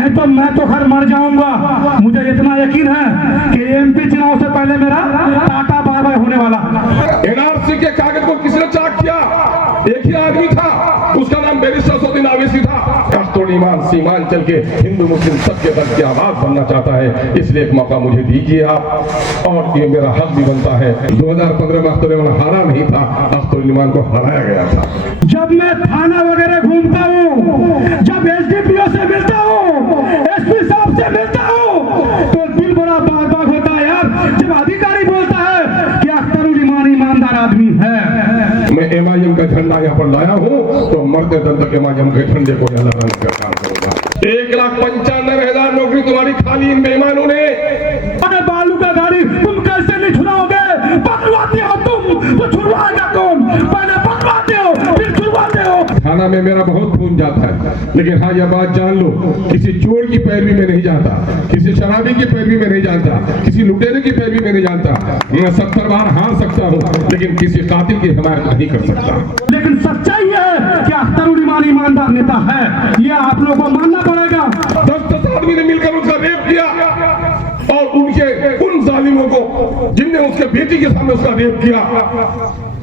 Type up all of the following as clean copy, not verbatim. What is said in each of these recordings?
मैं तो खैर मर जाऊंगा। मुझे इतना यकीन है कि एमपी चुनाव से पहले मेरा टाटा बाय बाय होने वाला। एनआरसी के कागज को किसने चाक किया? एक ही आदमी था, उसका नाम बैरिस्टर सौदीन ओवैसी था। कस्तूर ईमान सीमांचल के हिंदू मुस्लिम सबके दर्द की आवाज बनना चाहता है, इसलिए एक मौका मुझे दीजिए आप, और ये मेरा हक भी बनता है। 2015 में कस्तूर ईमान हारा नहीं था, कस्तूर ईमान को हराया गया था। जब मैं थाना वगैरह घूमता हूँ, जब एसडीपीओ से मिलता हूँ, एसपी साहब से मिलता हूँ, तो दिल बड़ा बाग होता है यार, जब अधिकारी बोलता है कि अख्तरुल ईमान ईमानदार आदमी है। मैं एमआईएम का झंडा यहाँ पर लाया हूँ तो मरते दम तक एमआईएम के झंडे को यहाँ लगाने का काम करूंगा। 1,95,000 नौकरी तुम्हारी खाली इन बेईमानों ने। अरे बालू का गाड़ी तुम कैसे नहीं छुड़ाओगे? पकड़वाते हो तुम तो छुड़वाएगा कौन? पहले पकड़वाते हो फिर छुड़वाते हो। थाना में मेरा बहुत खून जाता है, लेकिन हाँ यह बात जान लो, किसी चोर की पैरवी में नहीं जाता, किसी शराबी की पैरवी में नहीं जाता, किसी लुटेरे की पैरवी में नहीं जाता। मैं 70 बार हार सकता हूँ, लेकिन किसी कातिल की हिमायत नहीं कर सकता। लेकिन सच्चाई है कि अख्तरुल ईमान ईमानदार नेता है, यह आप लोगों को मानना पड़ेगा। 10 आदमी ने मिलकर उसका रेप किया, और उन जालिमों को जिनने उसके बेटी के सामने उसका रेप किया,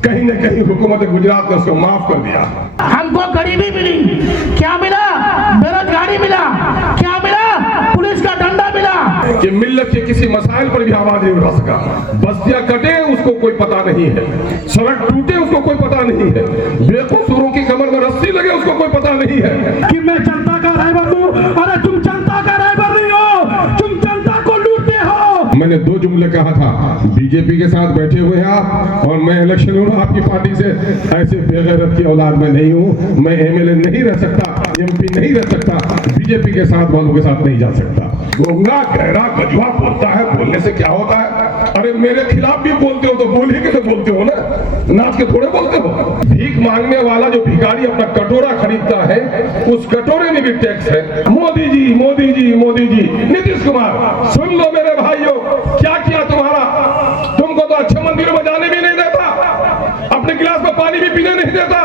कहीं न कहीं हुकूमत गुजरात ने उसको माफ कर दिया। हमको गरीबी मिली, क्या मिला? बेरोजगारी मिला, क्या मिला? पुलिस का डंडा मिला। कि मिल्लत के किसी मसाइल पर भी आवाज नहीं उठा सका। बस्तियां कटे उसको कोई पता नहीं है, सड़क टूटे उसको कोई पता नहीं है, बेकसूरों की कमर में रस्सी लगे उसको कोई पता नहीं है कि मैं जनता का रहबर हूँ। अरे तुम जनता का रहबर नहीं हो, तुम जनता को लूटते हो। मैंने 2 जुमले कहा था, बीजेपी के साथ बैठे हुए हैं आप, और मैं इलेक्शन लूंगा आपकी पार्टी से। ऐसे बेगैरत की औलाद में नहीं हूँ, मैं एमएलए नहीं रह सकता, एमपी नहीं रह सकता, बीजेपी के साथ वालों के साथ नहीं जा सकता। गोंगा गहरा गजुआ बोलता है, बोलने से क्या होता है? अरे मेरे खिलाफ भी बोलते हो तो बोल ही के तो बोलते हो ना, नाच के थोड़े बोलते हो। भीख मांगने वाला जो भिखारी अपना कटोरा खरीदता है, उस कटोरे में भी टैक्स है। मोदी जी मोदी जी मोदी जी। नीतीश कुमार सुन लो मेरे भाइयों, क्या किया तुम्हारा? तुमको तो अच्छे मंदिरों में जाने भी नहीं देता, अपने गिलास में पानी भी पीने नहीं देता।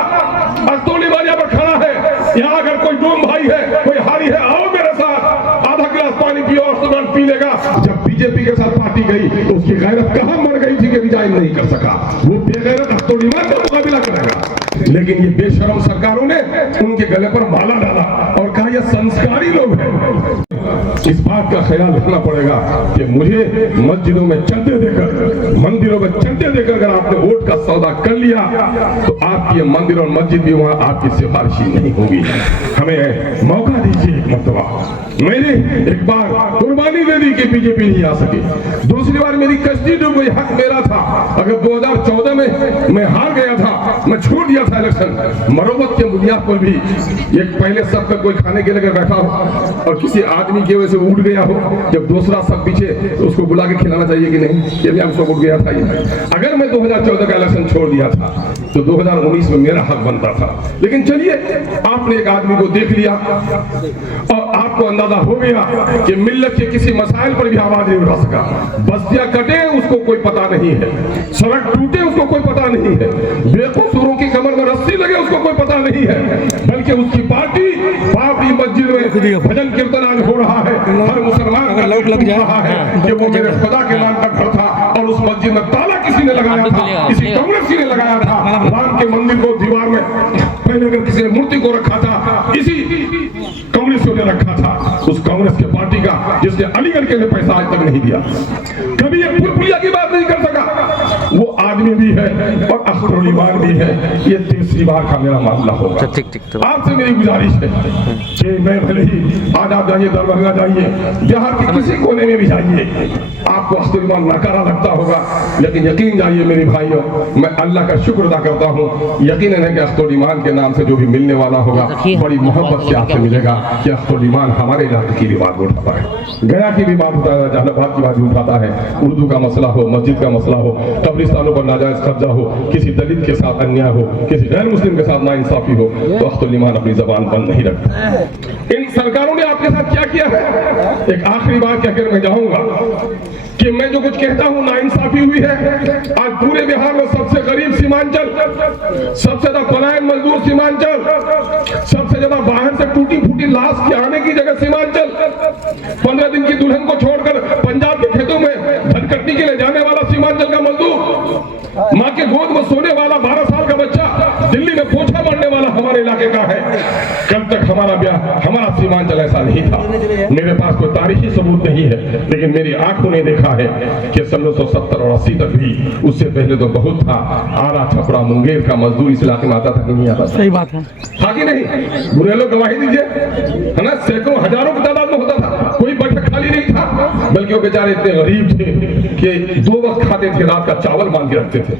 अख्तरुल ईमान यहाँ पर खड़ा है, यहाँ अगर कोई डूम भाई है, कोई हारी है, आओ मेरे साथ, आधा गिलास पानी पियो और तुरंत पी लेगा। जब बीजेपी के साथ पार्टी गई तो उसकी गैरत कहाँ मर गई थी कि रिजाइन नहीं कर सका? वो बेगैरत अख्तरुल ईमान का मुकाबला करेगा। लेकिन ये बेशरम सरकारों ने उनके गले पर माला डाला और कहा ये संस्कारी लोग हैं। इस बात का ख्याल रखना पड़ेगा कि मुझे मस्जिदों में चंदे देकर, मंदिरों में चंदे देकर अगर आपने वोट का सौदा कर लिया तो आपकी ये मंदिर और मस्जिद भी वहां आपकी सिफारिशी नहीं होगी। हमें मौका दीजिए एक मरतबा। मैंने एक बार कुर्बानी दे दी कि बीजेपी नहीं आ सकी, दूसरी बार मेरी कश्ती डूब गई, हक मेरा था। अगर 2014 में मैं हार गया था, मैं छोड़ दिया था इलेक्शन, मरम्मत के बुनियाद पर भी एक पहले सब का कोई खाने के लिए बैठा हो और किसी आदमी की वजह से उठ गया हो, जब दूसरा सब पीछे तो उसको बुला के खिलाना चाहिए कि नहीं? ये भी हमको उठ गया था। ये अगर मैं 2014 का इलेक्शन छोड़ दिया था तो 2019 में मेरा हक बनता था। लेकिन चलिए, आपने एक आदमी को देख लिया और आपको अंदाजा हो गया कि मिल्लत के किसी मसाइल पर भी आवाज नहीं उठा सका। बस्तियां कटे उसको कोई पता नहीं है, सड़क टूटे उसको कोई पता नहीं है, बेकसूरों की कमर में रस्सी लगे उसको कोई पता नहीं है, बल्कि उसकी पार्टी बाबरी मस्जिद में भजन कीर्तन आज हो रहा है। हर मुसलमान का लौट लग रहा है कि वो मेरे खुदा के नाम का घर था और उस मस्जिद में ताला किसी ने लगाया था, किसी कांग्रेसी ने लगाया था। राम के मंदिर को दीवार में पहले अगर किसी ने मूर्ति को रखा था, इसी कांग्रेसियों ने रखा था, उस कांग्रेस के पार्टी का जिसने अलीगढ़ के लिए पैसा आज तक नहीं दिया, कभी एक पुलिया की बात नहीं कर सका, वो आदमी भी है और अख्तरुल ईमान भी है। ये तीसरी बार का मेरा मामला होगा। आपसे मेरी गुजारिश है कि मैं भले ही आज आप जाइए, दरभंगा जाइए, बिहार के किसी कोने में भी जाइए, आपको अख्तरुल ईमान नकारा लगता होगा, लेकिन यकीन जाइए मेरे भाइयों, मैं अल्लाह का शुक्र अदा करता हूँ। यकीन है कि अख्तरुल ईमान के नाम से जो भी मिलने वाला होगा बड़ी मोहब्बत से आपसे मिलेगा कि अख्तरुल ईमान हमारे इलाके की भी बात उठाता है, गया की भी बात उठाता है, जहानाबाद की बात भी उठाता है, उर्दू का मसला हो, मस्जिद का मसला हो, कब्रिस्तानों पर नाजायज कब्जा हो, किसी दलित के साथ अन्याय हो, किसी गैर मुस्लिम के साथ नाइंसाफी हो, तो अख्तरुल ईमान अपनी जबान बंद नहीं रखता। इन सरकारों ने आपके साथ क्या किया है? एक आखिरी बात कहकर मैं जाऊंगा कि मैं जो कुछ कहता हूं नाइंसाफी हुई है। आज पूरे बिहार में सबसे गरीब सीमांचल, सबसे ज्यादा पलायन मजदूर सीमांचल, सबसे ज्यादा बाहर से टूटी फूटी लाश के आने की जगह सीमांचल, 15 दिन की दुल्हन को छोड़कर पंजाब के खेतों में धनकट्टी के लिए जाने वाला सीमांचल का मजदूर, माँ के गोद में सोने वाला 12 साल का बच्चा, दिल्ली में पोछा मारने वाला हमारे इलाके का है। कल तक हमारा सीमांचल ऐसा नहीं था। मेरे पास कोई तारीखी सबूत नहीं है, लेकिन मेरी आंखों ने देखा है कि 1970 और 80 तक भी, उससे पहले तो बहुत था। आरा छपरा मुंगेर का मजदूर इस इलाके में आता था कि नहीं आता? सही बात है। था कि नहीं? बुरे लोग गवाही दीजिए, है ना? सैकड़ों हजारों की तादाद में होता था, कोई बैठक खाली नहीं था। बल्कि वो बेचारे इतने गरीब थे कि 2 वक्त खाते थे, रात का चावल बांध के रखते थे,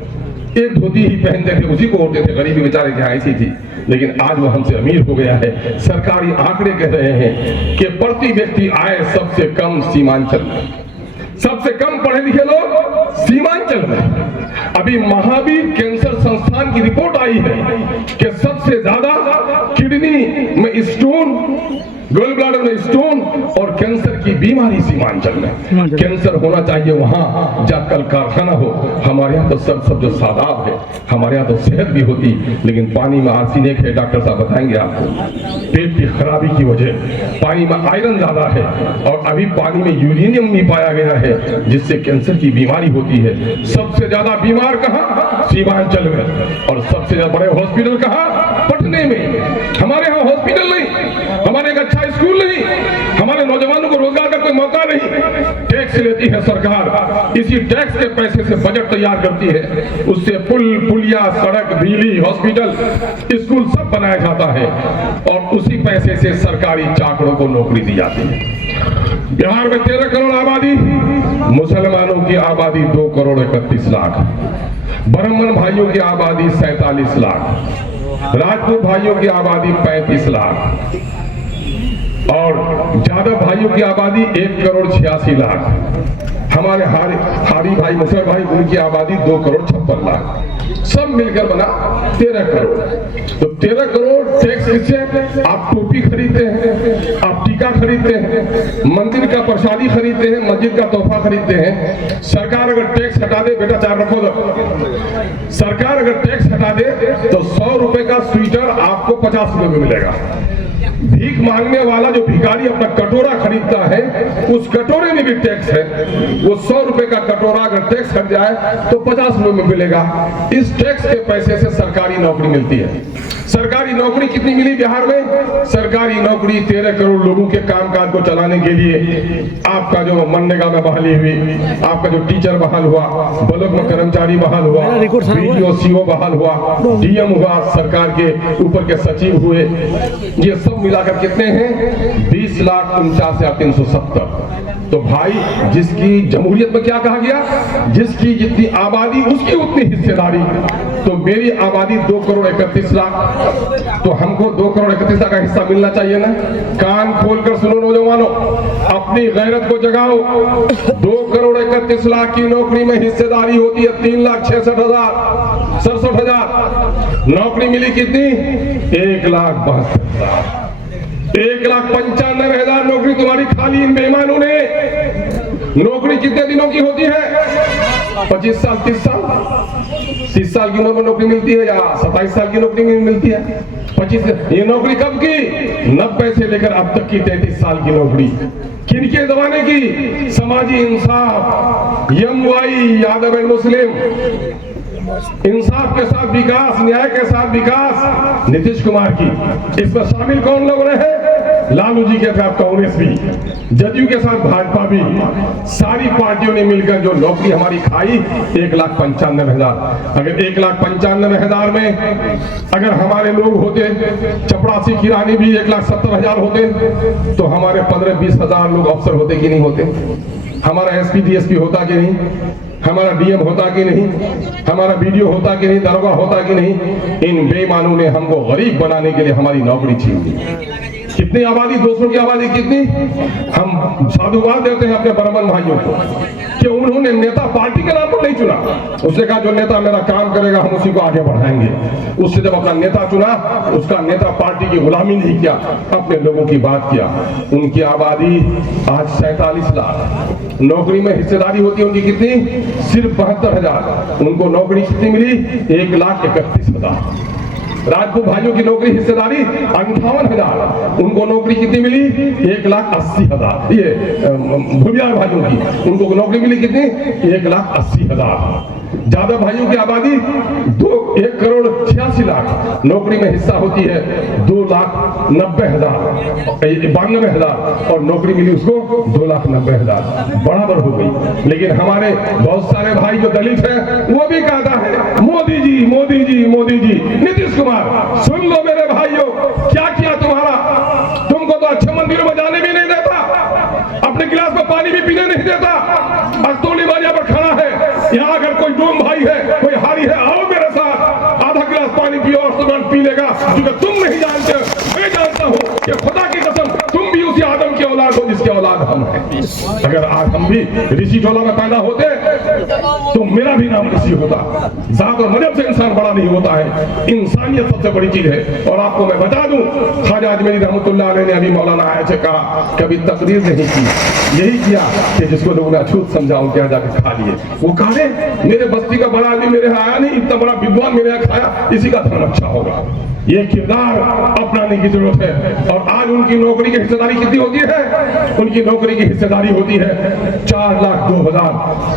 एक धोती ही पहनते थे, उसी को ओढ़ते थे। गरीबी बेचारे की ऐसी थी। लेकिन आज वो हमसे अमीर हो गया है। सरकारी आंकड़े कह रहे हैं कि प्रति व्यक्ति आय सबसे कम सीमांचल में, सबसे कम पढ़े लिखे लोग सीमांचल में। अभी महावीर कैंसर संस्थान की रिपोर्ट आई है कि सबसे ज्यादा किडनी में स्टोन, गोल ब्लाडर में स्टोन और कैंसर की बीमारी सीमांचल में। कैंसर होना चाहिए वहां जहां कल कारखाना हो। हमारे यहाँ तो सब जो सादाब है, हमारे यहाँ तो सेहत भी होती, लेकिन पानी में आर्सेनिक है। डॉक्टर साहब बताएंगे आपको, पेट की खराबी की वजह, पानी में आयरन ज्यादा है और अभी पानी में यूरेनियम भी पाया गया है, जिससे कैंसर की बीमारी होती है। सबसे ज्यादा बीमार कहाँ? सीमांचल में। और सबसे ज्यादा बड़े हॉस्पिटल कहाँ? पटने में। हमारे यहाँ हॉस्पिटल नहीं, हमारे एक अच्छा स्कूल नहीं, हमारे नौजवानों को रोजगार का कोई मौका नहीं। टैक्स लेती है सरकार, इसी टैक्स के पैसे से बजट तैयार करती है, उससे पुल पुलिया, सड़क, बिजली, हॉस्पिटल, स्कूल सब बनाया जाता है और उसी पैसे से सरकारी चाकरों को नौकरी दी जाती है। बिहार में 13 करोड़ आबादी, मुसलमानों की आबादी 2 करोड़ 31 लाख, ब्राह्मण भाइयों की आबादी 47 लाख, राजपूत भाइयों की आबादी 35 लाख और यादव भाइयों की आबादी 1 करोड़ 86 लाख। हमारे हारी भाई, मुसलमान भाई, उनकी आबादी 2 करोड़ 56 लाख। सब मिलकर बना 13 करोड़। तो 13 करोड़ टैक्स किससे? आप टोपी खरीदते हैं, आप टीका खरीदते हैं, मंदिर का प्रसादी खरीदते हैं, मस्जिद का तोहफा खरीदते हैं। सरकार अगर टैक्स हटा दे, बेटा चार रखो तो, सरकार अगर टैक्स हटा दे तो 100 रुपए का स्वेटर आपको 50 रुपए में मिलेगा। भीख मांगने वाला जो भिखारी अपना कटोरा खरीदता है, उस कटोरे में भी टैक्स है। वो 100 रुपए का कटोरा अगर टैक्स हट जाए तो 50 रुपए में मिलेगा। इस टैक्स के पैसे से सरकारी नौकरी मिलती है। सरकारी नौकरी कितनी मिली बिहार में? सरकारी नौकरी 13 करोड़ लोगों के कामकाज को चलाने के लिए। आपका जो मनरेगा में बहाली हुई, आपका जो टीचर बहाल हुआ, ब्लॉक में कर्मचारी बहाल हुआ, बीडीओ सीओ बहाल हुआ, डीएम हुआ, सरकार के ऊपर के सचिव हुए, ये सब मिलाकर कितने हैं? 20,49,370। तो भाई, जिसकी जमहूरियत में क्या कहा गया? जिसकी जितनी आबादी उसकी उतनी हिस्सेदारी। तो मेरी आबादी 2 करोड़ 31 लाख, तो हमको 2 करोड़ 31 लाख का हिस्सा मिलना चाहिए ना। कान खोलकर सुनो नौजवानों, अपनी गैरत को जगाओ। 2 करोड़ 31 लाख की नौकरी में हिस्सेदारी होती है 3,66,000। नौकरी मिली कितनी? 1,72,000। 1,95,000 नौकरी तुम्हारी खाली इन बेईमानों ने। नौकरी कितने दिनों की होती है? 25 साल, 30 साल, 30 साल की उम्र में नौकरी मिलती है या 27 साल की नौकरी मिलती है? 25। ये नौकरी कब की? 90 से लेकर अब तक की 33 साल की नौकरी। किनके जमाने की? समाजी इंसाफ, यमवाई, यादव एंड मुस्लिम, इंसाफ के साथ विकास, न्याय के साथ विकास, नीतीश कुमार की। इसमें शामिल कौन लोग रहे? लालू जी के साथ कांग्रेस भी, जदयू के साथ भाजपा भी, सारी पार्टियों ने मिलकर जो नौकरी हमारी खाई 1,95,000। अगर 1,95,000 में अगर हमारे लोग होते, चपरासी किरानी भी 1,70,000 होते, तो हमारे 15-20 हजार लोग अफसर होते कि नहीं होते? हमारा एसपी डीएसपी होता कि नहीं? हमारा डीएम होता कि नहीं? हमारा बीडीओ होता कि नहीं? दरोगा होता कि नहीं? इन बेईमानों ने हमको गरीब बनाने के लिए हमारी नौकरी छीन ली। कितनी आबादी, 200 की आबादी कितनी। हम साधुवाद देते हैं अपने ब्राह्मण भाइयों को कि उन्होंने नेता पार्टी के नाम पर नहीं चुना। उसने कहा जो नेता मेरा काम करेगा हम उसी को आगे बढ़ाएंगे। उससे जब अपना नेता चुना, उसका नेता पार्टी की गुलामी नहीं किया, अपने लोगों की बात किया। उनकी आबादी आज 47 लाख। नौकरी में हिस्सेदारी होती है उनकी कितनी, सिर्फ 72,000। उनको नौकरी कितनी मिली, 1,31,000। राजपूत भाइयों की नौकरी हिस्सेदारी 58,000। उनको नौकरी कितनी मिली, 1,80,000। ये भूमियार भाइयों की उनको नौकरी मिली कितनी, 1,80,000। जादव भाइयों की आबादी 1,86,00,000। नौकरी में हिस्सा होती है 2,90,000 और नौकरी मिली उसको 2,90,000। बराबर हो गई। लेकिन हमारे बहुत सारे भाई जो दलित हैं वो भी कहता है मोदी जी मोदी जी मोदी जी। नीतीश कुमार सुन लो मेरे भाइयों, क्या किया तुम्हारा। तुमको तो अच्छे मंदिरों में जाने भी नहीं देता, अपने गिलास में पानी भी पीने नहीं देता। अस्तोली बाजा पर खड़ा है। यहाँ अगर कोई डूम भाई है, कोई हारी है, आओ मेरे साथ, आधा गिलास पानी पियो और तुरंत पी लेगा। क्योंकि तुम नहीं जानते, मैं जानता हूँ कि खुदा की कसम तुम भी उसी आदम की औलाद हो जिसके औलाद हम हैं। अगर आज हम भी ऋषि झोला में पैदा होते तो मेरा भी नाम ऋषि होता। जात और मजहब से इंसान बड़ा नहीं होता है, इंसानियत सबसे बड़ी चीज है। और आपको मैं बता दूं, ख्वाजा अजमेरी रहमतुल्लाह अलैह ने अभी मौलाना आया से कहा कभी तकरीर नहीं की, यही किया कि जिसको लोगों ने अछूत समझा उनके यहाँ जाकर खा लिए। वो कहा मेरे बस्ती का बड़ा आदमी मेरे यहाँ आया नहीं, इतना बड़ा विद्वान मेरे यहाँ खाया, इसी का धर्म अच्छा होगा। ये किरदार अपनाने की जरूरत है। और आज उनकी नौकरी की हिस्सेदारी कितनी होती है, उनकी नौकरी की हिस्सेदारी होती है 4,02,000।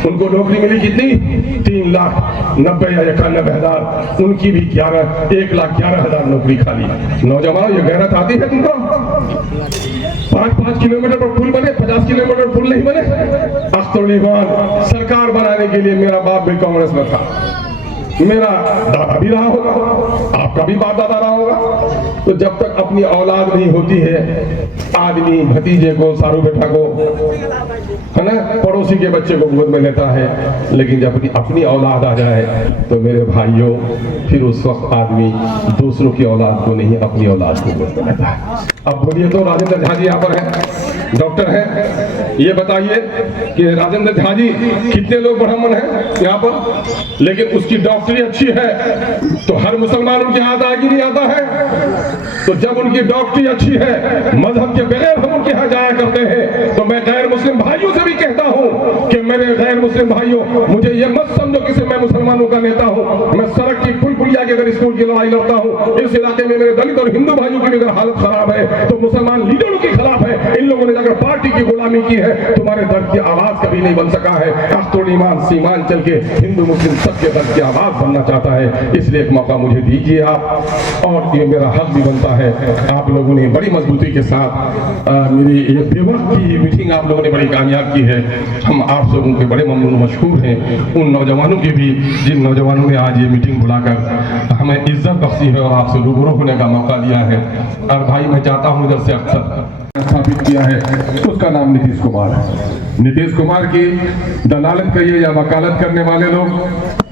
उनको नौकरी मिली कितनी, 3,90,000 या 91,000। उनकी भी 1,11,000 नौकरी खाली। नौजवान ये गैरत आती है तुमको। 5-5 किलोमीटर पर पुल बने, 50 किलोमीटर पुल नहीं बने। अख्तरुल सरकार बनाने के लिए मेरा बाप भी कांग्रेस में था, मेरा दादा भी रहा होगा, आपका भी बाप दादा रहा होगा। तो जब तक अपनी औलाद नहीं होती है, आदमी भतीजे को, सारू बेटा को, है ना, पड़ोसी के बच्चे को गोद में लेता है। लेकिन जब अपनी औलाद आ जाए तो मेरे भाइयों, फिर उस वक्त आदमी दूसरों की औलाद को नहीं, अपनी औलाद को गोद में लेता है। अब बोलिए तो राजेंद्र झा जी यहाँ पर हैं, डॉक्टर हैं, ये बताइए कि राजेंद्र झा जी कितने लोग ब्राह्मण हैं यहाँ पर, लेकिन उसकी डॉक्टरी अच्छी है तो हर मुसलमान उनके हाथ आगे नहीं आता है। तो जब उनकी डॉक्टरी अच्छी है, मजहब के बगैर हम उनके यहाँ जाया करते हैं। तो मैं गैर मुस्लिम भाइयों से भी कहता हूँ कि मेरे गैर मुस्लिम भाइयों, मुझे ये मत समझो कि मैं मुसलमानों का नेता हूँ। मैं सड़क की पुल पुलिया की अगर स्कूल की लड़ाई लड़ता हूँ, इस इलाके में मेरे दलित और हिंदू भाइयों की अगर हालत खराब है तो मुसलमान लीडरों के खिलाफ है। इन लोगों ने अगर पार्टी की गुलामी की है, तुम्हारे दर्द की आवाज कभी नहीं बन सका है। अख्तुल ईमान सीमान चल के हिंदू मुस्लिम सबके दर्द की आवाज बनना चाहता है। इसलिए एक मौका मुझे दीजिए आप, और ये मेरा हक भी बनता है। आप लोगों ने बड़ी मजबूती के साथ मेरी ये बेवक्त की मीटिंग आप लोगों ने बड़ी कामयाब की है। हम आप लोगों के बड़े ममनून मशहूर हैं, उन नौजवानों की भी जिन नौजवानों ने आज ये मीटिंग बुलाकर हमें इज्जत बख्शी है और आपसे रूबरू होने का मौका दिया है। और भाई मैं चाहता हूँ इधर से अक्सर स्थापित किया है, उसका नाम नीतीश कुमार है। नीतीश कुमार की दलालत करिए या वकालत करने वाले लोग,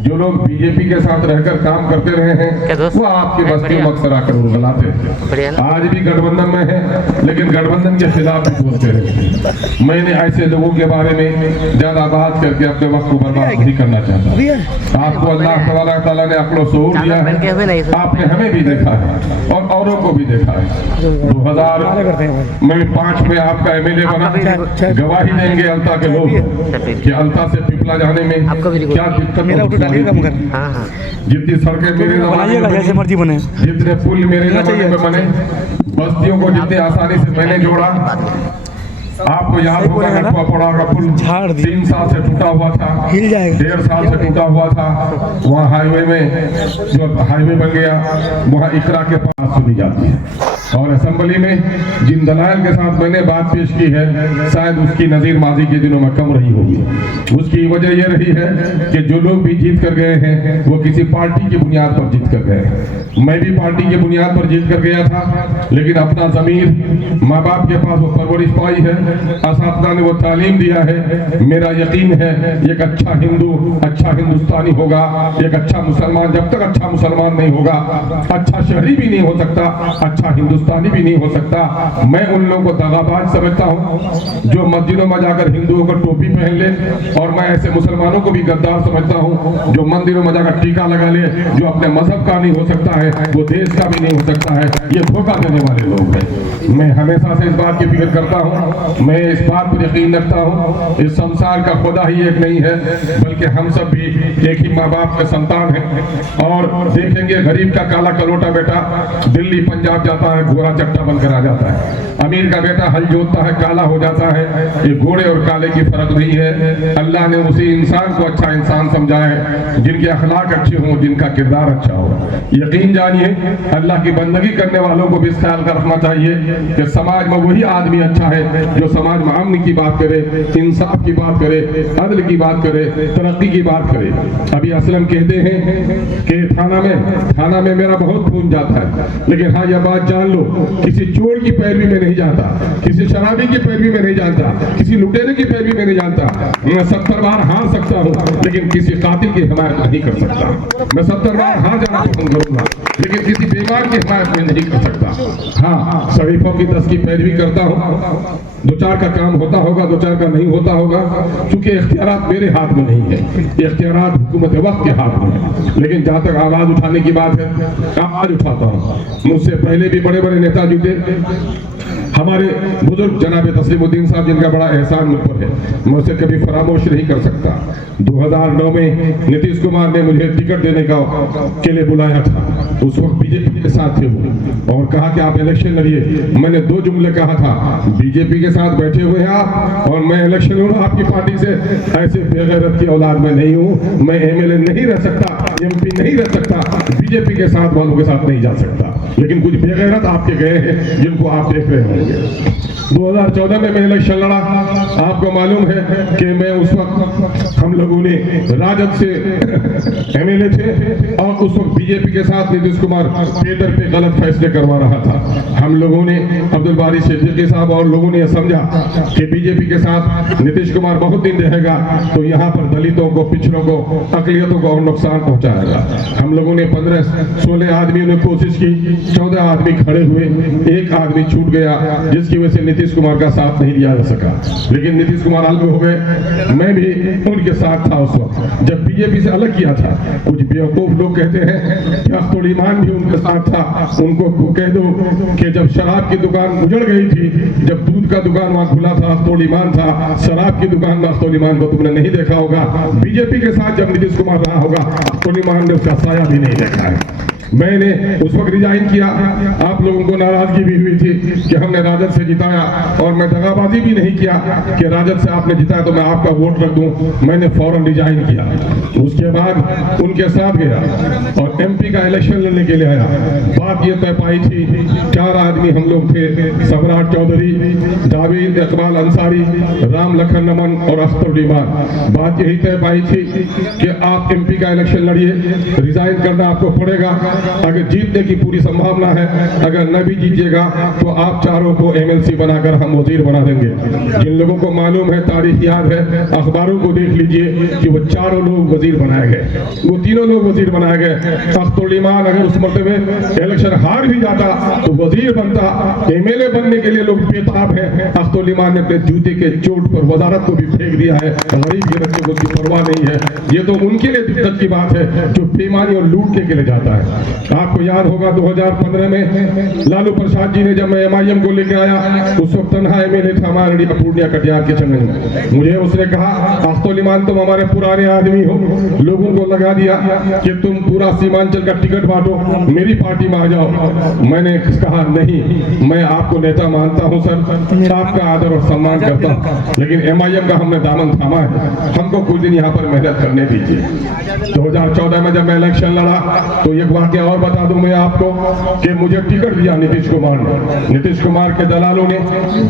जो लोग बीजेपी के साथ रहकर काम करते रहे हैं, वो आपकी बस्ती में अक्सर आकर उलझलाते हैं। आज भी गठबंधन में है, लेकिन गठबंधन के खिलाफ भी बोलते रहे। मैंने ऐसे लोगों के बारे में ज्यादा बात करके अपने वक्त को बर्बाद नहीं करना चाहता। आपको अल्लाह ताला ने अक्ल शऊर दिया है, आपने हमें भी देखा है और औरों को भी देखा है। 2005 में आपका एमएलए बना, गवाही देंगे अल्ता के लोग कि अल्ता से पिपला जाने में क्या दिक्कत जितनी सड़कें मेरे जमाने में जैसे मर्जी बने, जितने पुल मेरे जमाने में बने, बस्तियों को जितने आसानी से मैंने जोड़ा। आपको याद होगा नटवा पड़ा का पुल 3 साल से टूटा हुआ था, 1.5 साल से टूटा हुआ था। वहाँ हाईवे में जो हाईवे बन गया, वहाँ इकरा के पास सुनी जाती है। और असेंबली में जिन दलाल के साथ मैंने बात पेश की है, शायद उसकी नज़ीर माजी के दिनों में कम रही होगी। उसकी वजह यह रही है कि जो लोग भी जीत कर गए हैं वो किसी पार्टी की बुनियाद पर जीत कर गए। मैं भी पार्टी की बुनियाद पर जीत कर गया था, लेकिन अपना ज़मीर, माँ बाप के पास वो परवरिश पाई है, असातिज़ा ने वो तालीम दिया है। मेरा यकीन है एक अच्छा हिंदू अच्छा हिंदुस्तानी होगा, एक अच्छा मुसलमान जब तक अच्छा मुसलमान नहीं होगा, अच्छा शहरी भी नहीं हो सकता, अच्छा हिंदुस्तान हिंदुस्तानी भी नहीं हो सकता। मैं उन लोगों को दगाबाज समझता हूँ जो मस्जिदों में जाकर हिंदुओं को टोपी पहन ले, और मैं ऐसे मुसलमानों को भी गद्दार समझता हूँ जो मंदिरों में जाकर टीका लगा ले, जो अपने मजहब का नहीं हो सकता है, वो देश का भी नहीं हो सकता है। ये धोखा देने वाले लोग हैं। मैं हमेशा से इस बात की फिक्र करता हूँ, मैं इस बात पर यकीन रखता हूँ इस संसार का खुदा ही एक नहीं है, बल्कि हम सब भी एक ही माँ बाप के संतान हैं। और देखेंगे गरीब का काला कलोटा बेटा दिल्ली पंजाब जाता है, घोड़ा चट्टा बनकर आ जाता है। अमीर का बेटा हल जोतता है, काला हो जाता है। ये घोड़े और काले की फर्क नहीं है। अल्लाह ने उसी इंसान को अच्छा इंसान समझा है जिनके अखलाक अच्छे हों, जिनका किरदार अच्छा हो। यकीन जानिए अल्लाह की बंदगी करने वालों को भी इस ख्याल का रखना चाहिए कि समाज में वही आदमी अच्छा है जो समाज में अमन की बात करे, इंसाफ की बात करे, अदल की बात करे, तरक्की की बात करे। अभी असलम कहते हैं कि थाना में मेरा बहुत खून जाता है, लेकिन हाँ यह बात जान लो, किसी चोर की पैरवी में नहीं जाता, किसी शराबी की पैरवी में नहीं जाता, किसी लुटेरे की पैरवी में नहीं जाता। मैं 70 बार हार सकता हूँ, लेकिन किसी कातिल की हिमायत नहीं कर सकता। मैं 70 बार हार जाना पसंद करूंगा, लेकिन किसी बेईमान की हिमायत में नहीं कर सकता। हाँ, शरीफों की 10 की पैरवी करता हूँ। 2-4 का काम होता होगा, 2-4 का नहीं होता होगा, क्योंकि इख्तियारात मेरे हाथ में नहीं है, इख्तियारात हुकूमत वक्त के हाथ में है। लेकिन जहाँ तक आवाज उठाने की बात है, आवाज उठाता हूँ। मुझसे पहले भी बड़े बड़े नेता जुटे, हमारे बुजुर्ग जनाब तस्लीमुद्दीन साहब, जिनका बड़ा एहसान मुझ पर है, मैं उसे कभी फरामोश नहीं कर सकता। 2009 में नीतीश कुमार ने मुझे टिकट देने का के लिए बुलाया था। उस वक्त बीजेपी के साथ थे वो, और कहा कि आप इलेक्शन लड़िए। मैंने 2 जुमले कहा था, बीजेपी के साथ बैठे हुए हैं आप, और मैं इलेक्शन लड़ूंगा आपकी पार्टी से। ऐसे बेगैरत की औलाद में नहीं हूँ, मैं एमएलए नहीं रह सकता, एमपी नहीं रह सकता, बीजेपी के साथ वालों के साथ नहीं जा सकता। लेकिन कुछ बेगैरत आपके गए हैं जिनको आप देख रहे होंगे। 2014 में मैं इलेक्शन लड़ा। आपको मालूम है कि मैं उस वक्त, हम लोगों ने राजद से एमएलए थे, और उस वक्त बीजेपी के साथ नीतीश कुमार पेपर पे गलत फैसले करवा रहा था। हम लोगों ने, अब्दुल बारी सिद्दीकी साहब और लोगों ने समझा कि बीजेपी के साथ नीतीश कुमार बहुत दिन रहेगा तो यहाँ पर दलितों को, पिछड़ों को, अकलियतों को और नुकसान पहुंचाएगा। हम लोगों ने 15-16 आदमियों ने कोशिश की, 14 आदमी खड़े हुए, 1 आदमी छूट गया, जिसकी वजह से नीतीश कुमार का साथ नहीं दिया जा सका। लेकिन नीतीश कुमार अलग हो गए, मैं भी उनके साथ था उस वक्त जब बीजेपी से अलग किया था। कुछ बेवकूफ लोग कहते हैं कि अख्तुल ईमान भी उनके साथ था। उनको कह दो कि जब शराब की दुकान उजड़ गई थी, जब दूध का दुकान वहां खुला था, अख्तुल ईमान था, शराब की दुकान में अख्तुल ईमान को तुमने नहीं देखा होगा। बीजेपी के साथ जब नीतीश कुमार रहा होगा, अख्तुल ईमान ने उसका साया भी नहीं देखा है। मैंने उस वक्त रिजाइन किया। आप लोगों को नाराजगी भी हुई थी कि हमने राजद से जिताया, और मैं दगाबाजी भी नहीं किया कि राजद से आपने जिताया तो मैं आपका वोट रख दूं। मैंने फौरन रिजाइन किया। उसके बाद उनके साथ गया और एमपी का इलेक्शन लड़ने के लिए आया। बात ये तय पाई थी, 4 आदमी हम लोग थे, सम्राट चौधरी, जावेद इकबाल अंसारी, राम लखन नमन और अख्तर ईमान। बात यही तय पाई थी कि आप एमपी का इलेक्शन लड़िए, रिजाइन करना आपको पड़ेगा। अगर जीतने की पूरी संभावना है, अगर न भी जीतिएगा तो आप चारों को एमएलसी बनाकर हम वजीर बना देंगे। जिन लोगों को मालूम है, तारीख याद है, अखबारों को देख लीजिए कि वो चारों लोग वजीर बनाए गए, वो तीनों लोग वजीर बनाए गए। अख्तुल ईमान अगर उस मरतबे इलेक्शन हार भी जाता तो वजीर बनता। एमएलए बनने के लिए लोग बेताब हैं। अख्तुल ईमान ने अपने जूते के चोट पर वजारत को भी फेंक दिया है। गरीब के बच्चों को उसकी परवाह नहीं है। ये तो उनके लिए दिक्कत की बात है जो बेईमानी और लूटने के लिए जाता है। आपको याद होगा 2015 में लालू प्रसाद जी ने, जब मैं एमआईएम को लेकर आया, उस वक्त तनहा एमएलए था हमारे पूर्णिया कटिहार के चंगन में। मुझे उसने कहा, अख्तुल ईमान तुम हमारे पुराने आदमी हो, लोगों को लगा दिया कि तुम पूरा सीमांचल का टिकट बांटो, मेरी पार्टी में आ जाओ। मैंने कहा नहीं, मैं आपको नेता मानता हूं सर, आपका आदर और सम्मान करता हूं, लेकिन एमआईएम का हमने दामन थामा है, हमको कुछ दिन यहाँ पर मेहनत करने दीजिए। 2014 में जब मैं इलेक्शन लड़ा तो एक वाकया और बता दूं मैं आपको कि मुझे टिकट दिया नीतीश कुमार ने। नीतीश कुमार के दलालों ने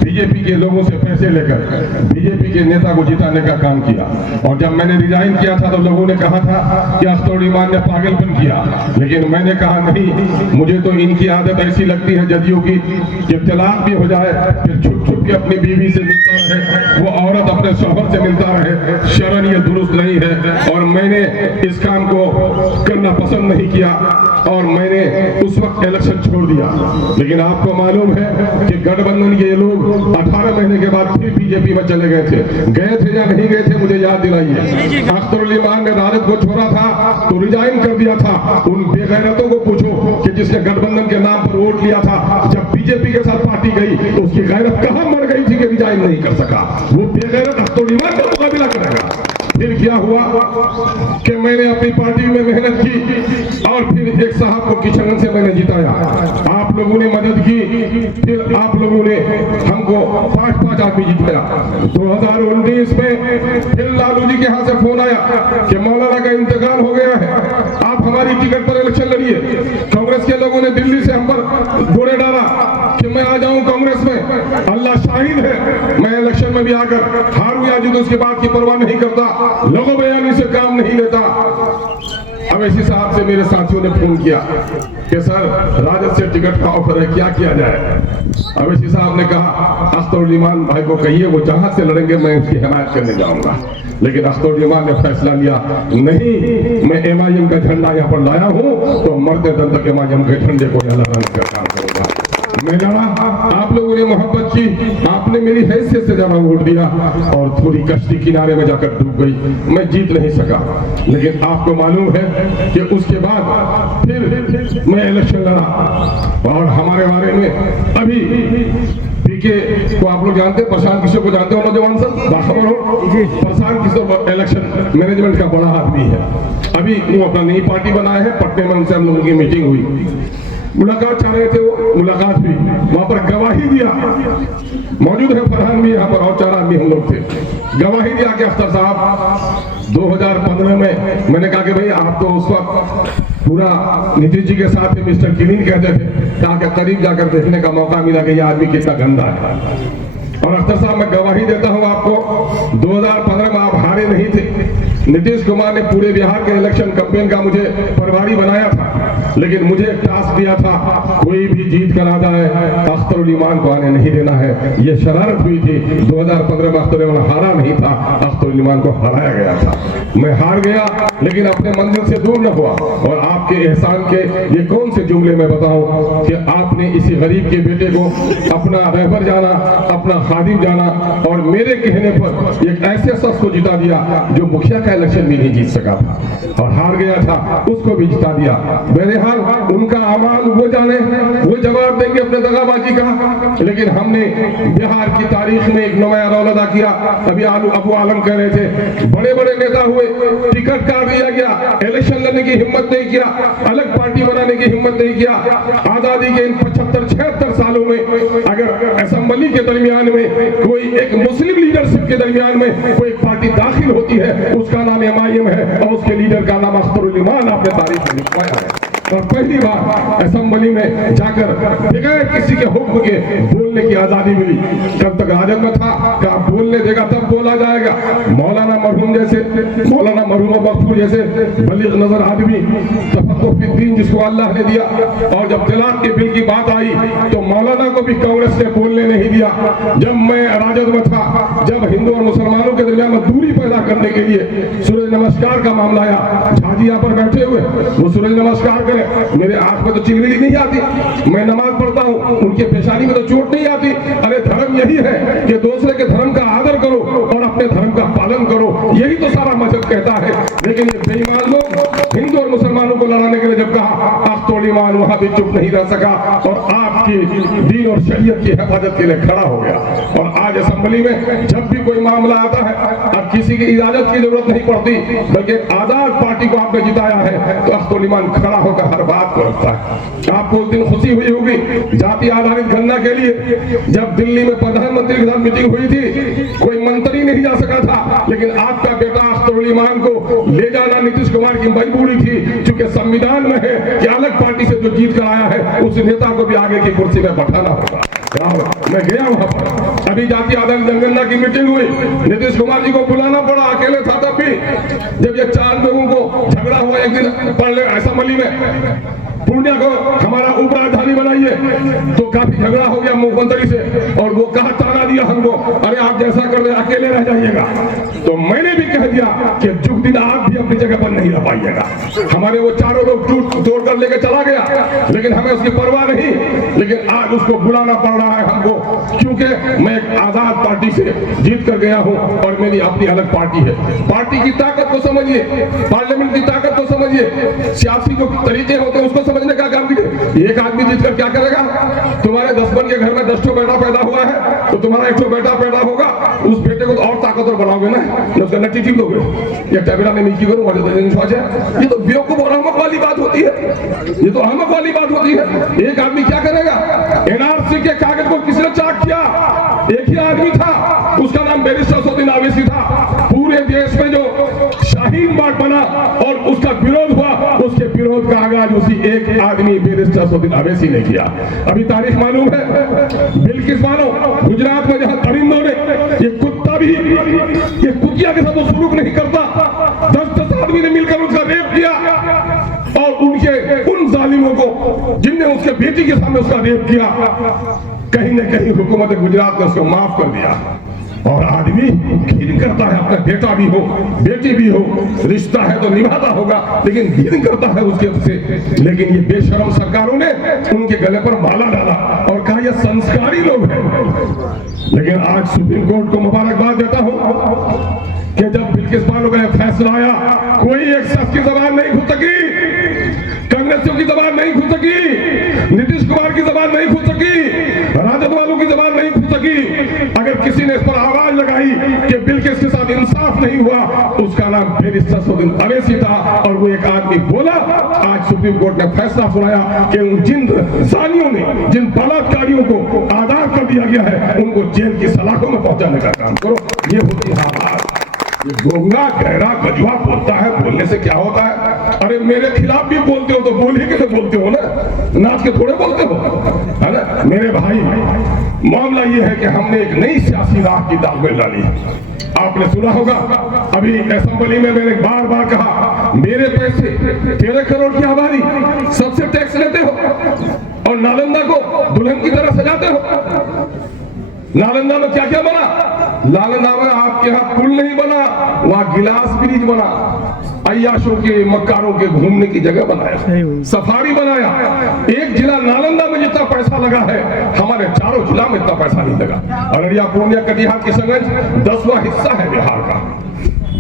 बीजेपी के लोगों से पैसे लेकर बीजेपी के नेता को जिताने का काम किया। और जब मैंने रिजाइन किया था तो लोगों ने कहा था कि अख्तुल ईमान ने पागलपन किया, लेकिन मैंने कहा नहीं, मुझे तो इनकी आदत ऐसी लगती है जदयू की कि तलाक भी हो जाए फिर छुप छुप के अपनी बीवी से मिलता रहे, वो औरत अपने शौहर से मिलता रहे। शरन ये दुरुस्त नहीं है और मैंने इस काम को करना पसंद नहीं किया। और मैंने उस वक्त इलेक्शन छोड़ दिया। लेकिन आपको मालूम है कि गठबंधन के ये लोग 18 महीने के बाद फिर बीजेपी में चले गए थे या नहीं गए थे, मुझे याद दिलाइए। अख्तरुल ईमान ने राजद को छोड़ा था तो रिजाइन कर दिया था। उन बेगैरतों को पूछो कि जिसने गठबंधन के नाम पर वोट लिया था, जब बीजेपी के साथ पार्टी गई तो उसकी गैरत कहां मर गई थी कि रिजाइन नहीं कर सका। वो बेगैरत अख्तरुल ईमान का मुकाबला करेगा। फिर क्या हुआ कि मैंने अपनी पार्टी में मेहनत की और फिर एक साहब को किशनगंज से मैंने जिताया। आप लोगों ने मदद की, फिर आप लोगों ने हमको 5-5 आदमी जिताया। 2019 में फिर लालू जी के यहाँ से फोन आया कि मौलाना का इंतकाल हो गया है, आप हमारी टिकट पर इलेक्शन लड़िए। कांग्रेस के लोगों ने दिल्ली से हम पर दौड़े डाला कि मैं आ जाऊं कांग्रेस में। अल्लाह शाहिद है, मैं इलेक्शन में भी आकर हारू या जीतूं उसके बाद की परवाह नहीं करता, लोगों बयानी से काम नहीं लेता। अवैसी साहब से मेरे साथियों ने फोन किया कि सर राजद से टिकट का ऑफर है, क्या किया जाए। अवैसी साहब ने कहा अख्तरुल ईमान भाई को कहिए वो जहां से लड़ेंगे मैं उसकी हिमायत करने जाऊंगा। लेकिन अख्तरुल ईमान ने फैसला लिया, नहीं मैं MIM का झंडा यहाँ पर लाया हूँ तो मरते दम तक MIM के झंडे को यहाँ लहराने का काम करूंगा। मैं लड़ा, आप लोगों ने मोहब्बत की, आपने मेरी हैसियत से ज्यादा वोट दिया और थोड़ी कश्ती किनारे में जाकर डूब गई, मैं जीत नहीं सका। लेकिन आपको मालूम है कि उसके बाद फिर मैं इलेक्शन लड़ा और हमारे बारे में अभी पीके को आप लोग जानते हैं, प्रशांत किशोर को जानते हो नौजवान सब बाखबर हो। प्रशांत किशोर इलेक्शन मैनेजमेंट का बड़ा आदमी है। अभी वो अपना नई पार्टी बनाए हैं, पटने में उनसे हम लोगों की मीटिंग हुई, मुलाकात चाह रहे थे, वो मुलाकात हुई, वहां पर गवाही दिया। मौजूद है फरहान भी यहाँ पर और 4 आदमी हम लोग थे। गवाही दिया कि अख्तर साहब 2015 में मैंने कहा कि भाई आप तो उस वक्त पूरा नीतीश जी के साथ ही मिस्टर क्लीन कहते थे, कहा कि करीब जाकर देखने का मौका मिला कि यह आदमी कितना गंदा है। और अख्तर साहब मैं गवाही देता हूं आपको, 2015 में आप हारे नहीं थे। नीतीश कुमार ने पूरे बिहार के इलेक्शन कैंपेन का मुझे प्रभारी बनाया था, लेकिन मुझे एक टास्क दिया था, कोई भी जीत कर आ जाए अख्तरुल ईमान को आने नहीं देना है। ये शरारत हुई थी 2015 में, अख्तरुल ईमान हारा नहीं था, अख्तरुल ईमान को हराया गया था। मैं हार गया लेकिन अपने मंजिल से दूर न हुआ। और आपके एहसान के ये कौन से जुमले में बताऊं कि आपने इसी गरीब के बेटे को अपना रहबर जाना, अपना खादिम जाना और मेरे कहने पर एक ऐसे शख्स को जिता दिया जो मुखिया का इलेक्शन भी नहीं जीत सका था और हार गया था, उसको भी जिता दिया। बहरहाल उनका अमाल वो जाने, वो जवाब देंगे अपने दगाबाजी का। लेकिन हमने बिहार की तारीख में एक नया रोल अदा किया। अभी अबू आलम कह रहे थे बड़े बड़े नेता हुए, टिकट काट दिया गया, इलेक्शन लड़ने की हिम्मत नहीं किया, अलग पार्टी बनाने की हिम्मत नहीं किया। आजादी के इन 75-76 सालों में अगर असेंबली के दरमियान में कोई एक मुस्लिम लीडरशिप के दरमियान में कोई पार्टी दाखिल होती है, उसका नाम MIM है और उसके लीडर का नाम अख्तरुल ईमान आपने तारीख में लिखवाया है। और पहली बार असेंबली में जाकर बगैर किसी के हुक्म के बोलने की आजादी मिली। कब तक राजद में था कि आप बोलने देगा तब बोला जाएगा। मौलाना मरहूम जैसे, मौलाना मरहूम मकबूल जैसे बलीग नजर आदमी, तफक्कुह जिसको अल्लाह ने दिया, और जब तलाक के बिल की बात आई तो मौलाना को भी कांग्रेस ने बोलने नहीं दिया। जब मैं राजद में था, जब हिंदू और मुसलमानों के दरमियान में दूरी पैदा करने के लिए सूरज नमस्कार का मामला आया, झाजी यहाँ पर बैठे हुए वो सूरज नमस्कार करें, मेरे आंख में तो चिंगड़ी नहीं आती, मैं नमाज पढ़ता हूँ, उनके पेशानी में तो चोट नहीं आती। अरे धर्म यही है कि दूसरे के धर्म का आदर करो और अपने धर्म का पालन करो, यही तो सारा मजहब कहता है। लेकिन ये बेईमान लोग हिंदू और मुसलमानों को लड़ाने के लिए जब कहा, अख्तरुल ईमान वहां भी चुप नहीं रह सका और आपकी दीन और शरीयत की हिफाजत के लिए खड़ा हो गया। और आज असेंबली में जब भी कोई मामला आता है, अब किसी की इजाजत की जरूरत नहीं पड़ती, बल्कि आजाद पार्टी को आपने जिताया है तो अख्तरुल ईमान खड़ा होकर हर बात को रखता है। आपको उस दिन खुशी हुई होगी जाति आधारित गणना के लिए, जब दिल्ली में प्रधानमंत्री के साथ मीटिंग हुई थी, कोई मंत्री नहीं जा सका था, लेकिन आपका बेटा अख्तरुल ईमान को ले जाना नीतीश कुमार की मजबूरी थी, क्योंकि संविधान में है कि अलग पार्टी से जो जीत कर आया है उस नेता को भी आगे की कुर्सी में बैठाना होगा। मैं गया वहां पर, अभी जाति आधारित जनगणना की मीटिंग हुई, नीतीश कुमार जी को बुलाना पड़ा, अकेले था तब भी। जब ये 4 लोगों को झगड़ा हुआ एक दिन असेंबली में, पूर्णिया को हमारा उप राजधानी बनाइए। तो काफी झगड़ा हो गया मुख्यमंत्री से और वो कहा ताना दिया हमको, अरे आप जैसा कर रहे अकेले रह जाइएगा। तो मैंने भी कह दिया कि जुग दिन आप भी अपनी जगह पर नहीं रह पाइएगा। हमारे वो चारों लोग तोड़ कर लेके चला गया, लेकिन हमें उसकी परवाह नहीं। लेकिन आज उसको बुलाना पड़ रहा है हमको, क्योंकि मैं एक आजाद पार्टी से जीत कर गया हूं और मेरी अपनी अलग पार्टी है। पार्टी की ताकत को समझिए, पार्लियामेंट की ताकत को समझिए, सियासी जो तरीके होते हैं उसको समझने का काम कीजिए। एक आदमी जीत कर क्या करेगा? तुम्हारे 10 बन के घर में 10 बेटा पैदा हुआ है तो तुम्हारा 1 बेटा पैदा होगा, उस बेटे को तो और ताकतवर बनाओगे ना, उसका नतीजी दोगे। ये टबेरा में नीची करूँ ये तो बेवकूफ और अहमक वाली बात होती है, ये तो अहमक वाली बात होती है। एक आदमी क्या करेगा? एनआरसी के कागज को किसने चाक किया? एक ही आदमी था, उसका नाम बैरिस्टर असदुद्दीन ओवैसी था। पूरे देश में जो शाहीन बाग बना और उसका विरोध हुआ, उसके विरोध का आगाज उसी एक आदमी बैरिस्टर असदुद्दीन ओवैसी ने किया। अभी तारीख मालूम है, बिल्किस बानो गुजरात में जहां परिंदों ने, ये कुत्ता भी ये कुतिया के साथ वो सुलूक नहीं करता, 10 आदमी ने मिलकर उसका रेप किया और उन जालिमों को जिनने उसके बेटी के सामने उसका रेप किया, कहीं न कहीं हुकूमत गुजरात ने उसको माफ कर दिया। और आदमी घिन करता है, अपना बेटा भी हो बेटी भी हो, रिश्ता है तो निभाता होगा, लेकिन घिन करता है उसके से। लेकिन ये बेशरम सरकारों ने उनके गले पर माला डाला और कहा ये संस्कारी लोग हैं। लेकिन आज सुप्रीम कोर्ट को मुबारकबाद देता हूं कि जब बिल्किस बानो का फैसला आया, कोई एक शख्स की जबान नहीं खुल सकी, कांग्रेसियों की जबान नहीं खुल सकी, नीतीश कुमार की जबान नहीं खुल सकी, राजद वालों की जबान नहीं खुल सकी। अगर किसी ने इस पर आवाज लगाई कि बिल्किस के साथ इंसाफ नहीं हुआ, उसका नाम बैरिस्टर असदुद्दीन ओवैसी था और वो एक आदमी बोला। आज सुप्रीम कोर्ट ने फैसला सुनाया कि उन जिन जानियों ने, जिन बलात्कारियों को आजाद कर दिया गया है, उनको जेल की सलाखों में पहुंचाने का काम करो। ये होती है आवाज। ये गोंगा गहरा गजुआ बोलता है, बोलने से क्या होता है? अरे मेरे खिलाफ भी बोलते हो तो बोल ही के तो बोलते हो ना, नाच के थोड़े बोलते हो, है ना? मेरे भाई, मामला ये है कि हमने एक नई सियासी राह की दाव में डाली। आपने सुना होगा, अभी असेंबली में मैंने बार बार कहा, मेरे पैसे 13 करोड़ की आबादी, सबसे टैक्स लेते हो और नालंदा को दुल्हन की तरह सजाते हो। नालंदा में क्या क्या बना? नालंदा में आपके यहाँ पुल नहीं बना, वहां गिलास ब्रिज बना, अय्याशों के मक्कारों के घूमने की जगह बनाया, सफारी बनाया। एक जिला नालंदा में जितना पैसा लगा है, हमारे चारों जिला में इतना पैसा नहीं लगा। अररिया, पूर्णिया, कटिहार, किशनगंज 10वां हिस्सा है बिहार का।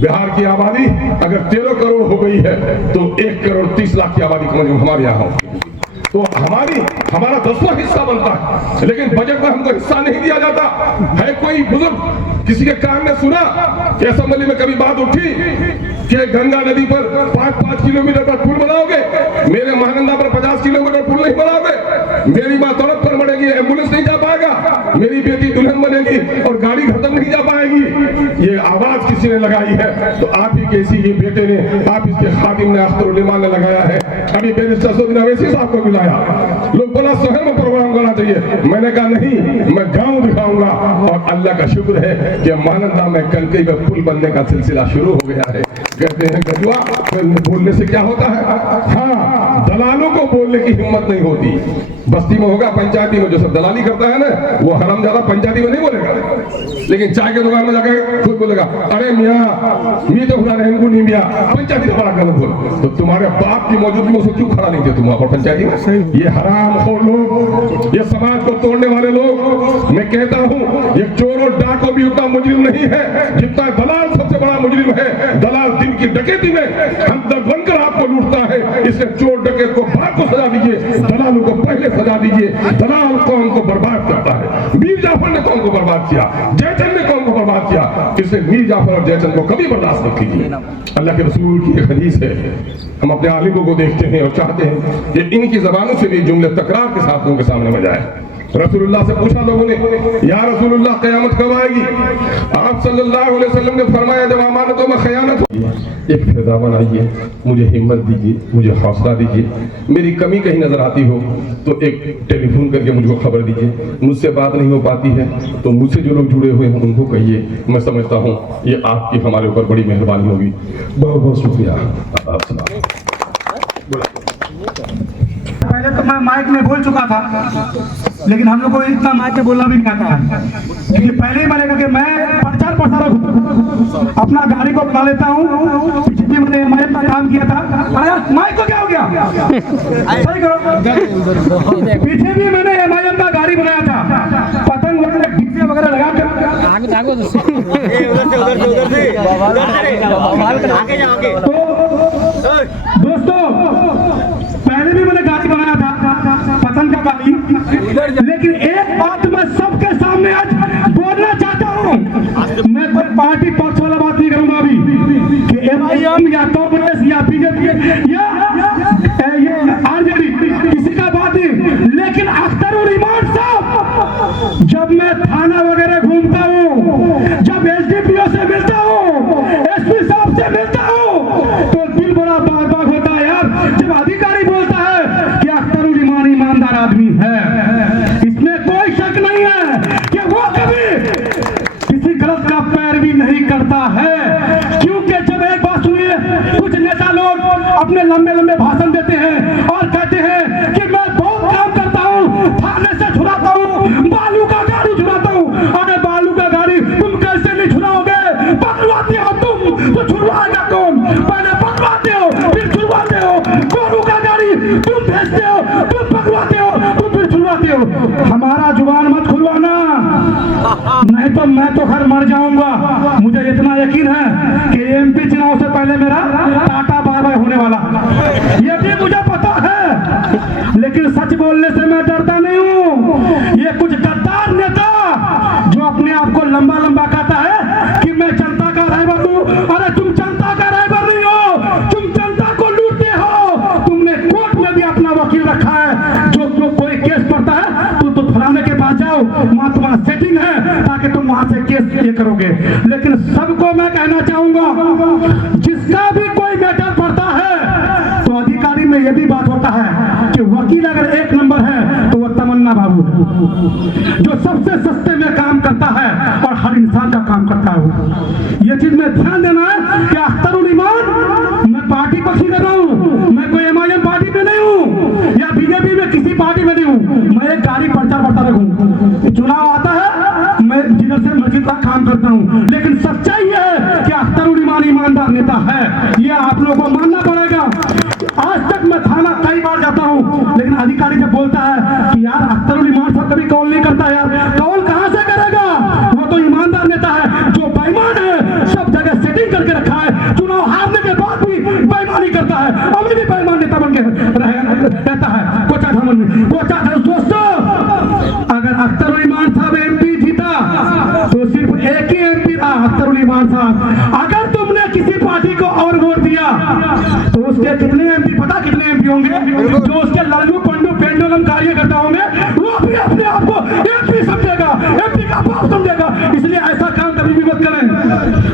बिहार की आबादी अगर 13 करोड़ हो गई है तो 1 करोड़ 30 लाख की आबादी हमारे यहाँ होगी, तो हमारा 10वां हिस्सा बनता है। लेकिन बजट में हमको हिस्सा नहीं दिया जाता है। कोई बुजुर्ग किसी के कान में सुना कि असेंबली में कभी बात उठी कि गंगा नदी पर 5-5 किलोमीटर पर पुल बनाओगे, मेरे महानंदा पर 50 किलोमीटर पुल नहीं बनाओगे, मेरी माँ तड़प पर मरेगी, एम्बुलेंस नहीं जा पाएगा, मेरी बेटी दुल्हन बनेगी और गाड़ी खत्म नहीं जा पाएगी। ये आवाज किसी ने लगाई है तो आप ही के इसी बेटे ने, आप इसके खादिम ने, अख्तर उलेमा ने लगाया है। अभी बैरिस्टर असदुद्दीन ओवैसी साहब को बुलाया, लोग बोला शहर में प्रोग्राम करना चाहिए, मैंने कहा नहीं, मैं गांव दिखाऊंगा। और अल्लाह का शुक्र है कि महानंदा में कंकई में पुल बनने का सिलसिला शुरू हो गया है। कहते हैं गजुआ, बोलने से क्या होता है? हाँ, दलालों को बोलने की हिम्मत नहीं होती। बस्ती में होगा, पंचायती में जो सब दलाली करता है ना, वो हरामजादा पंचायती में नहीं बोलेगा, लेकिन चाय के दुकान में जाकर खुद बोलेगा, अरे मियाँ मी तो खुदा नहीं नहीं मियाँ, पंचायती में बड़ा गलत बोल। तो तुम्हारे बाप की मौजूदगी में उसको क्यों खड़ा नहीं थे तुम वहां पर पंचायती में? ये हरामखोर लोग, ये समाज को तोड़ने वाले लोग, मैं कहता हूँ ये चोर और डाको भी उतना मुजरिम नहीं है जितना दलाल सबसे बड़ा मुजरिम है। दलाल दिन की डकैती में अंदर बनकर आपको लूटता है, इसलिए चोर डकैत को बाद को सजा दीजिए, दलालों को पहले सजा दीजिए। दलाल कौम को बर्बाद करता है। मीर जाफर ने कौम को बर्बाद किया, जयचंद ने कौम को बर्बाद किया, इसलिए मीर जाफर और जयचंद को कभी बर्दाश्त नहीं कीजिए। अल्लाह के रसूल की एक हदीस है, हम अपने आलिमों को देखते हैं और चाहते हैं कि इनकी जबानों से भी जुमले तकरार के साथ लोगों के सामने में जाए। रसूलुल्लाह से पूछा लोगों ने, या रसूलुल्लाह क़यामत कब आएगी? आप सल्लल्लाहु अलैहि वसल्लम ने फरमाया, जब अमानतों में खयानत होगी। एक फिजा बनाइए, मुझे हिम्मत दीजिए, मुझे हौसला दीजिए, मेरी कमी कहीं नजर आती हो तो एक टेलीफोन करके मुझको खबर दीजिए, मुझसे बात नहीं हो पाती है तो मुझसे जो लोग जुड़े हुए हैं उनको कहिए। मैं समझता हूँ ये आपकी हमारे ऊपर बड़ी मेहरबानी होगी। बहुत बहुत शुक्रिया। आप मैं माइक में बोल चुका था, लेकिन हम लोग को इतना माइक में बोलना भी नहीं आता है, क्योंकि पहले ही मैंने कहा कि मैं प्रचार प्रसारक हूँ, अपना गाड़ी को बना लेता हूँ। पीछे भी मैंने माइक में काम किया था। अरे यार माइक को क्या हो गया, सही करो। पीछे भी मैंने MIM का गाड़ी बनाया था, पतंग वगैरह डीजे वगैरह लगा कर। तो दोस्तों पहले भी मैंने गाड़ी बनाया था, पतंग का गाड़ी, लेकिन एक बात मैं सबके सामने आज बोलना चाहता हूँ। मैं कोई पार्टी पक्ष वाला बात नहीं करूंगा अभी कि MIM या कांग्रेस या बीजेपी या ये RJD किसी का बात नहीं, लेकिन अख्तरुल ईमान साहब, जब मैं थाना वगैरह घूमता हूँ, जब SDPO से मिलता हूँ, SP साहब से मिलता हूँ, तो दिल बड़ा बाग बाग होता है यार, जब अधिकारी बोलता है कि अख्तरुल ईमान ईमानदार आदमी है। इसमें कोई शक नहीं है कि वो कभी किसी गलत का पैरवी नहीं करता है, क्योंकि जब एक बात सुनिए, कुछ नेता लोग अपने लंबे लंबे भाषण देते हैं और कहते हैं कि मैं बहुत काम करता हूँ, थाने से छुड़ाता हूँ, बालू का गाड़ी छुड़ाता हूँ। अरे बालू का गाड़ी तुम कैसे नहीं छुड़ाओगे, पकड़वाते हो तुम तो छुड़वाएगा कौन, पहले पकड़वाते हो फिर छुड़वाते हो। बालू का गाड़ी तुम भेजते हो, तुम पकड़वाते हो, तुम फिर छुड़वाते हो। हमारा जुबान मत खुलवाना, नहीं तो मैं तो घर मर जाऊंगा। मुझे इतना यकीन है कि MP चुनाव से पहले मेरा टाटा बाय होने वाला, ये भी मुझे पता है, लेकिन सच बोलने से मैं डरता नहीं हूँ। ये कुछ गद्दार नेता जो अपने आप को लंबा लंबा कहता है कि मैं जनता का रहबर हूँ, अरे तुम जनता का रहबर नहीं हो, तुम जनता को लूटते हो। तुमने कोर्ट में भी अपना वकील रखा है, जो कोई केस पड़ता है तो फलाने के पास जाओ, वहां तुम्हारा सेटिंग है ताकि तुम वहां से केस ये करोगे। लेकिन सबको मैं कहना चाहूंगा, जिसका भी कोई मैटर पड़ता है तो अधिकारी में यह भी बात होता है कि वकील अगर एक नंबर है तो वो तमन्ना बाबू है, जो सबसे सस्ते में काम करता है और हर इंसान का काम करता है। ये चीज में ध्यान देना है कि अख्तरुल ईमान, मैं पार्टी पक्षी कर रहा हूँ, मैं कोई MIM पार्टी में नहीं हूँ या बीजेपी में किसी पार्टी में नहीं हूँ, मैं एक गाड़ी प्रचार प्रसारक हूँ। चुनाव आता है, मैं जिधर से मर्जी तक काम करता हूँ, लेकिन सच्चाई है कि अख्तरुल ईमान ईमानदार नेता है, ये आप लोगों को मानना पड़ेगा। आज तक मैं थाना कई बार जाता हूँ, लेकिन अधिकारी जब बोलता है कि यार अख्तरुल ईमान साहब कभी कॉल नहीं करता, यार कॉल कहाँ से करेगा, वो तो ईमानदार नेता है, जो बेईमान है, सब जगह सेटिंग करके रखा है, चुनाव हारने के बाद भी बेईमानी करता है, अभी भी बेईमान नेता बन के रहता है कोचा धमन में। कोचा दोस्तों, अगर अख्तरुल ईमान साहब MP जीता तो सिर्फ एक ही MP था, अख्तरुल ईमान साहब। अगर तुमने किसी पार्टी को और वोट दिया तो उसके कितने MP, पता कितने MP होंगे, जो उसके लल्लू पंडू पेंडुलम कार्यकर्ता होंगे, वो भी अपने आप को MP समझेगा, MP का बाप समझेगा। इसलिए ऐसा काम कभी भी मत करें,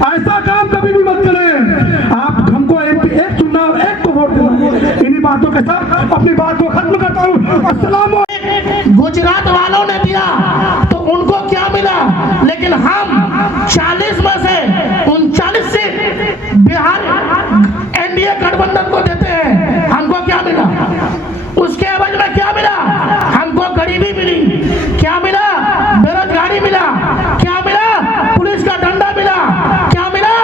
ऐसा काम कभी भी मत करें। आप हमको MP एक चुनना, एक को वोट देना। इन्हीं बातों के साथ अपनी बात को खत्म करता हूँ। अस्सलाम। गुजरात वालों ने दिया तो उनको क्या मिला, लेकिन हम 40 में से 39 सीट बिहार NDA गठबंधन को देते हैं। हमको क्या मिला, उसके एवज में क्या मिला, हमको गरीबी मिली, क्या मिला, बेरोजगारी मिला, क्या मिला, पुलिस का डंडा मिला, क्या मिला,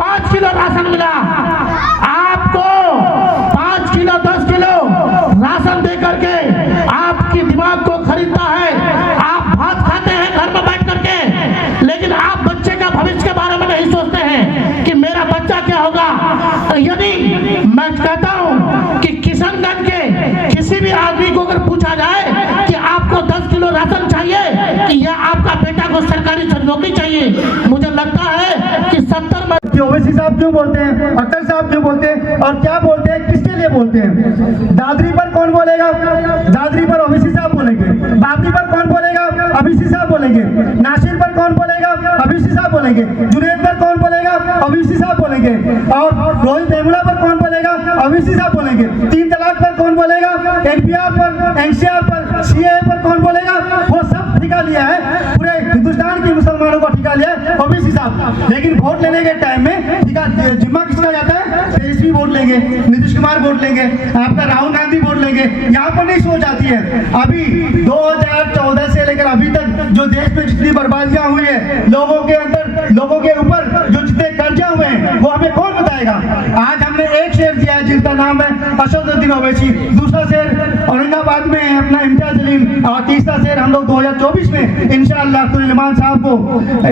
5 किलो राशन मिला। आपको 5 किलो 10 किलो राशन दे करके आपकी दिमाग को खरीदता है, आप भात खाते हैं घर में बैठ करके, लेकिन आप बच्चे का भविष्य के बारे में नहीं सोचते हैं कि मेरा बच्चा क्या होगा। यदि मैं कहता हूं कि किशनगंज के किसी भी आदमी को अगर पूछा जाए कि आपको 10 किलो राशन चाहिए कि यह आपका बेटा को सरकारी नौकरी चाहिए, मुझे लगता है कि 70 में ओवैसी साहब क्यों बोलते हैं, अख्तर साहब क्यों बोलते हैं और क्या बोलते हैं, किसके लिए बोलते हैं। दादरी पर कौन बोलेगा, दादरी पर ओवैसी साहब बोलेंगे। बाबरी पर कौन बोलेगा, ओवैसी साहब बोलेंगे। नासिर पर कौन बोलेगा, ओवैसी साहब बोलेंगे। जुनैद पर कौन बोलेगा, ओवैसी साहब बोलेंगे। और रोहित वेमुला पर कौन बोलेगा, ओवैसी साहब बोलेंगे। 3 तलाक पर कौन बोलेगा, NPR पर, NCR पर, CAA पर कौन बोलेगा, वो सब ठिका लिया है, पूरे हिंदुस्तान के मुसलमानों को ठिका लिया है ओवैसी साहब। लेकिन वोट लेने के टाइम में जिम्मा किसका जाता है, तेजस्वी वोट लेंगे, नीतीश कुमार वोट लेंगे, आपका राहुल गांधी वोट लेंगे, यहाँ पर नहीं सोच आती है। अभी 2014 से लेकर अभी तक जो देश में जितनी बर्बादियां हुई है, लोगों के अंदर, लोगों के ऊपर जो जितने कर्जा हुए हैं, वो हमें कौन बताएगा। आज हमने एक शेर दिया है जिसका नाम है असदुद्दीन ओवैसी, दूसरा शेर औरंगाबाद में है अपना इम्तियाज जलील, और तीसरा शेर हम लोग 2024 में इंशाअल्लाह अब्दुल रहमान साहब को